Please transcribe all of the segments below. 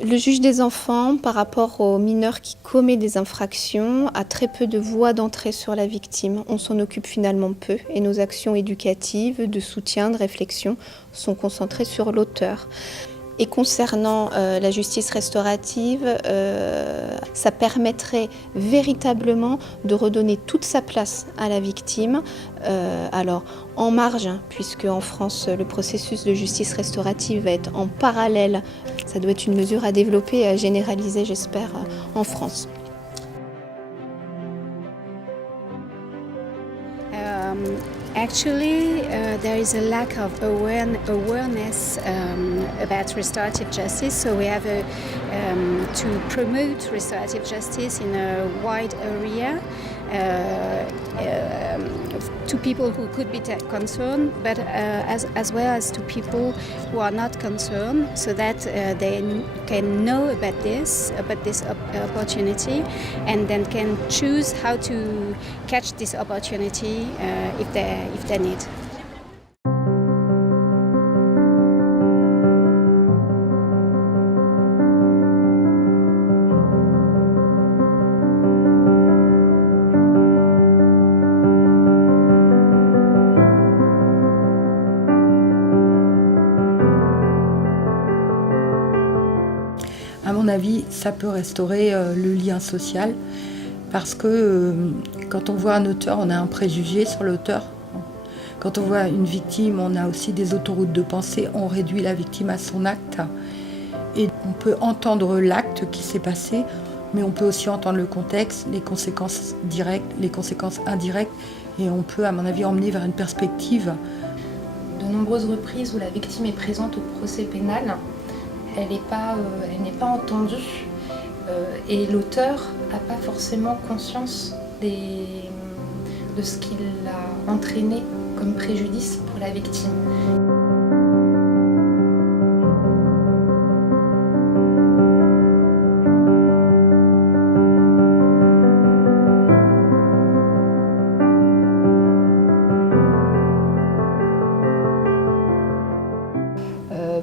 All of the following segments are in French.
Le juge des enfants, par rapport aux mineurs qui commettent des infractions, a très peu de voies d'entrée sur la victime. On s'en occupe finalement peu et nos actions éducatives, de soutien, de réflexion sont concentrées sur l'auteur. Et concernant la justice restaurative, ça permettrait véritablement de redonner toute sa place à la victime. Alors en marge, puisque en France le processus de justice restaurative va être en parallèle, ça doit être une mesure à développer et à généraliser, j'espère, en France. Actually, there is a lack of awareness about restorative justice, so we have to promote restorative justice in a wide area to people who could be concerned, but as well as to people who are not concerned, so that they can know about this opportunity, and then can choose how to catch this opportunity if they need. À mon avis, ça peut restaurer le lien social parce que quand on voit un auteur, on a un préjugé sur l'auteur. Quand on voit une victime, on a aussi des autoroutes de pensée, on réduit la victime à son acte. Et on peut entendre l'acte qui s'est passé, mais on peut aussi entendre le contexte, les conséquences directes, les conséquences indirectes, et on peut, à mon avis, emmener vers une perspective. De nombreuses reprises où la victime est présente au procès pénal, elle n'est pas entendue et l'auteur n'a pas forcément conscience de ce qu'il a entraîné comme préjudice pour la victime.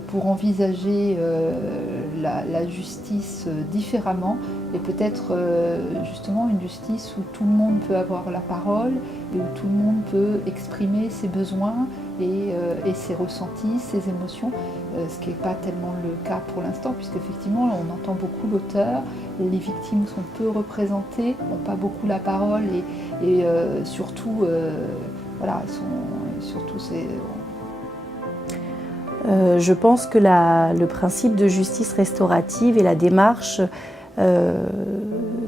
Pour envisager la justice différemment et peut-être justement une justice où tout le monde peut avoir la parole et où tout le monde peut exprimer ses besoins et ses ressentis, ses émotions, ce qui n'est pas tellement le cas pour l'instant puisqu'effectivement on entend beaucoup l'auteur, les victimes sont peu représentées, n'ont pas beaucoup la parole et surtout, voilà, Je pense que le principe de justice restaurative et la démarche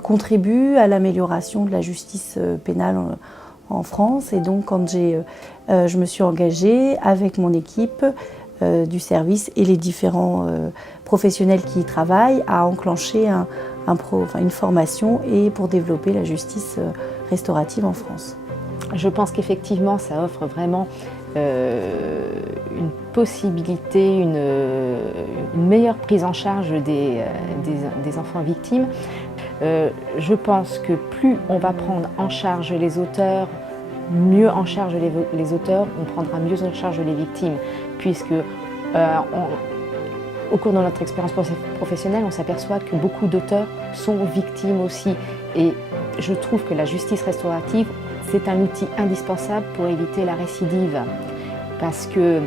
contribuent à l'amélioration de la justice pénale en France. Et donc quand je me suis engagée avec mon équipe du service et les différents professionnels qui y travaillent à enclencher une formation et pour développer la justice restaurative en France. Je pense qu'effectivement ça offre vraiment une possibilité, une meilleure prise en charge des enfants victimes. Je pense que plus on va prendre en charge les auteurs, mieux en charge les auteurs, on prendra mieux en charge les victimes, puisque au cours de notre expérience professionnelle, on s'aperçoit que beaucoup d'auteurs sont victimes aussi. Et je trouve que la justice restaurative, c'est un outil indispensable pour éviter la récidive, parce que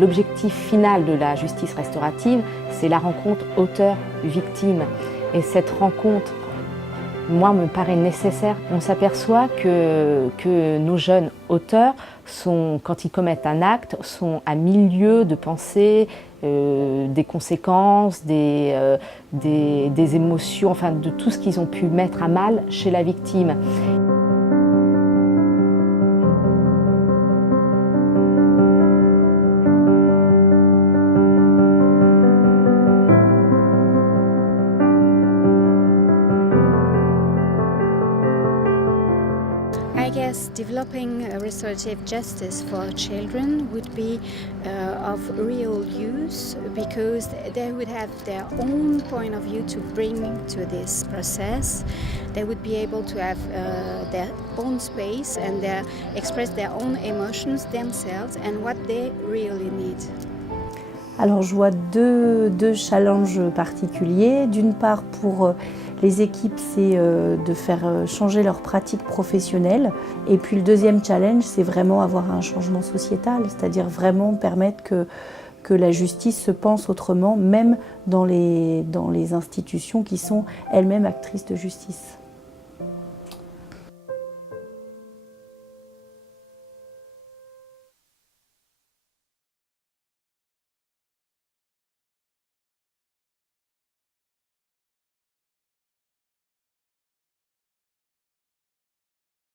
l'objectif final de la justice restaurative, c'est la rencontre auteur-victime. Et cette rencontre, moi, me paraît nécessaire. On s'aperçoit que nos jeunes auteurs, quand ils commettent un acte, sont à milieu de penser des conséquences, des émotions, enfin de tout ce qu'ils ont pu mettre à mal chez la victime. I guess developing restorative justice for children would be of real use because they would have their own point of view to bring to this process. They would be able to have their own space and express their own emotions themselves and what they really need. Alors je vois deux challenges particuliers. D'une part, pour les équipes, c'est de faire changer leurs pratiques professionnelles. Et puis le deuxième challenge, c'est vraiment avoir un changement sociétal, c'est-à-dire vraiment permettre que la justice se pense autrement, même dans les institutions qui sont elles-mêmes actrices de justice.